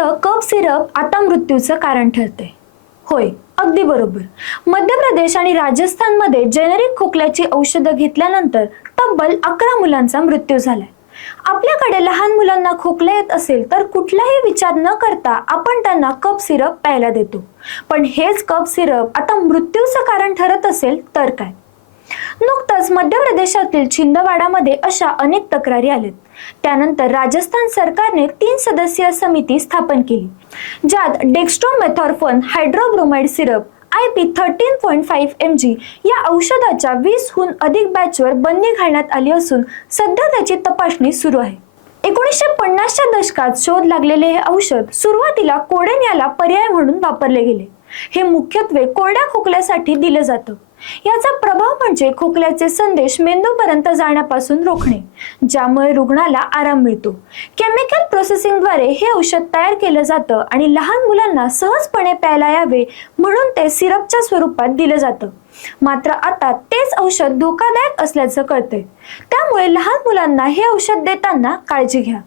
साधं cup syrup आता मृत्यूचं कारण ठरते. होय अगदी बरोबर. मध्य प्रदेश आणि राजस्थानमध्ये जेनेरिक खोकल्याची औषधं घेतल्यानंतर तब्बल अकरा मुलांचा मृत्यू झालाय. आपल्याकडे लहान मुलांना खोकला येत असेल तर कुठलाही विचार न करता आपण त्यांना कप सिरप प्यायला देतो. पण हेच कप सिरप आता मृत्यूचं कारण ठरत असेल तर काय? मध्य प्रदेशातील छिंदवाडामध्ये अशा अनेक तक्रारी आल्या त्यानंतर राजस्थान सरकारने तीन सदस्यीय समिती स्थापन केली ज्यात dextromethorphan hydrobromide syrup I P thirteen point five M G या औषधाच्या वीसहून अधिक बॅचवर बंदी घालण्यात आली असून सध्या त्याची तपासणी सुरू आहे. एकोणीसशे पन्नासच्या दशकात शोध लागलेले हे औषध सुरुवातीला कोडेन याला पर्याय म्हणून वापरले गेले. हे मुख्यत्वे कोरड्या खोकल्यासाठी दिलं जातं. याचा प्रभाव म्हणजे खोकल्याचे संदेश मेंदूपर्यंत जाण्यापासून रोखणे ज्यामुळे रुग्णाला आराम मिळतो. केमिकल प्रोसेसिंगद्वारे हे औषध तयार केलं जातं आणि लहान मुलांना सहजपणे प्यायला यावे म्हणून ते सिरपच्या स्वरूपात दिलं जातं. मात्र आता तेच औषध धोकादायक असल्याचं कळते त्यामुळे लहान मुलांना हे औषध देताना काळजी घ्या.